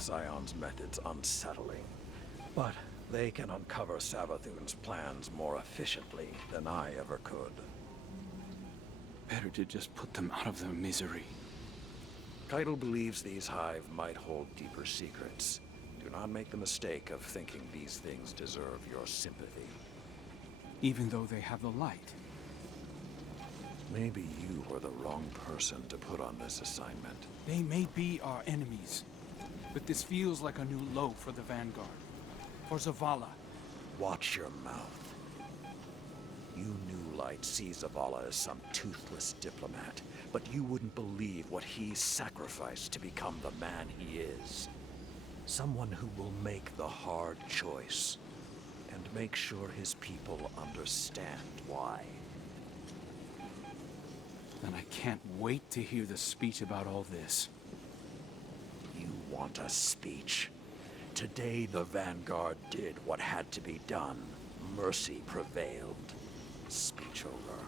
Scion's methods unsettling, but they can uncover Savathun's plans more efficiently than I ever could. Better to just put them out of their misery. Keitel believes these Hive might hold deeper secrets. Do not make the mistake of thinking these things deserve your sympathy. Even though they have the light. Maybe you were the wrong person to put on this assignment. They may be our enemies, but this feels like a new low for the Vanguard. For Zavala. Watch your mouth. You New Light see Zavala as some toothless diplomat, but you wouldn't believe what he sacrificed to become the man he is. Someone who will make the hard choice, and make sure his people understand why. And I can't wait to hear the speech about all this. You want a speech? Today the Vanguard did what had to be done. Mercy prevailed. Speech over.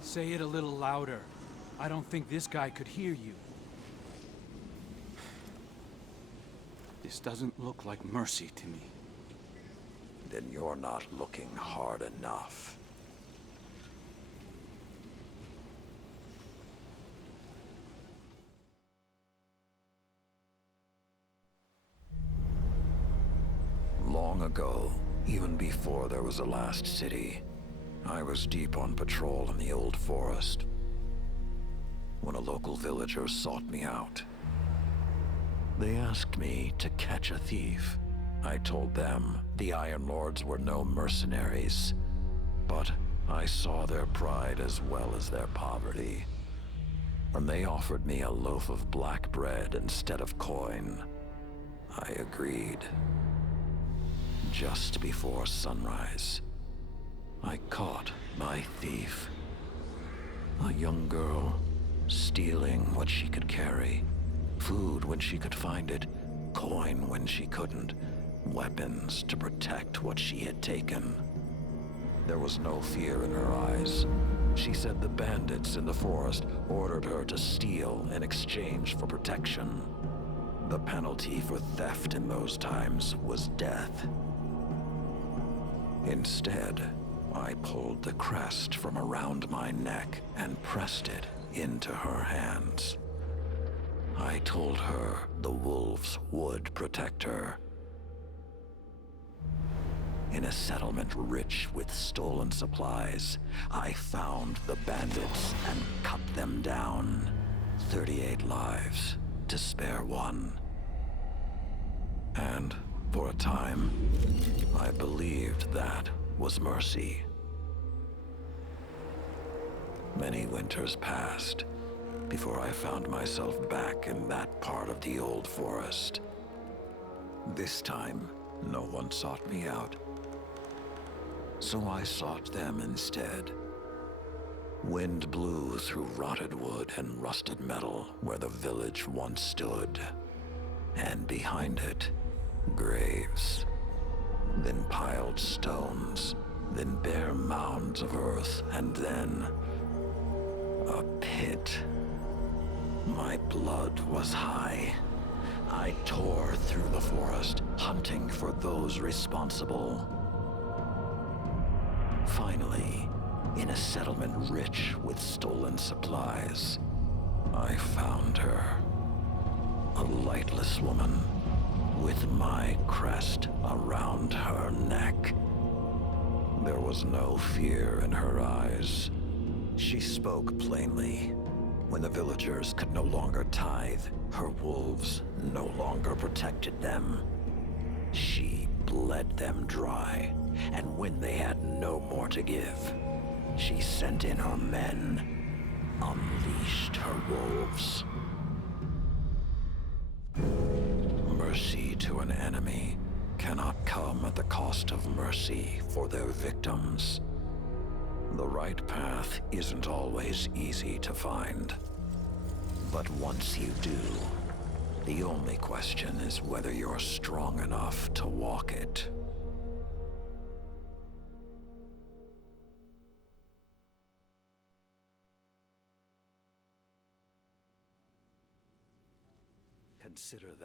Say it a little louder. I don't think this guy could hear you. This doesn't look like mercy to me. Then you're not looking hard enough. Long ago, even before there was a last city, I was deep on patrol in the old forest when a local villager sought me out. They asked me to catch a thief. I told them the Iron Lords were no mercenaries, but I saw their pride as well as their poverty. When they offered me a loaf of black bread instead of coin, I agreed. Just before sunrise, I caught my thief. A young girl, stealing what she could carry. Food when she could find it, coin when she couldn't, weapons to protect what she had taken. There was no fear in her eyes. She said the bandits in the forest ordered her to steal in exchange for protection. The penalty for theft in those times was death. Instead, I pulled the crest from around my neck and pressed it into her hands. I told her the wolves would protect her. In a settlement rich with stolen supplies, I found the bandits and cut them down. 38 lives to spare one. And for a time, I believed that was mercy. Many winters passed before I found myself back in that part of the old forest. This time, no one sought me out. So I sought them instead. Wind blew through rotted wood and rusted metal where the village once stood. And behind it, graves. Then piled stones, then bare mounds of earth, and then a pit. My blood was high. I tore through the forest, hunting for those responsible. Finally, in a settlement rich with stolen supplies, I found her. A lightless woman with my crest around her neck. There was no fear in her eyes. She spoke plainly. When the villagers could no longer tithe, her wolves no longer protected them. She bled them dry, and when they had no more to give, she sent in her men, unleashed her wolves. Mercy to an enemy cannot come at the cost of mercy for their victims. The right path isn't always easy to find. But once you do, the only question is whether you're strong enough to walk it. Consider that.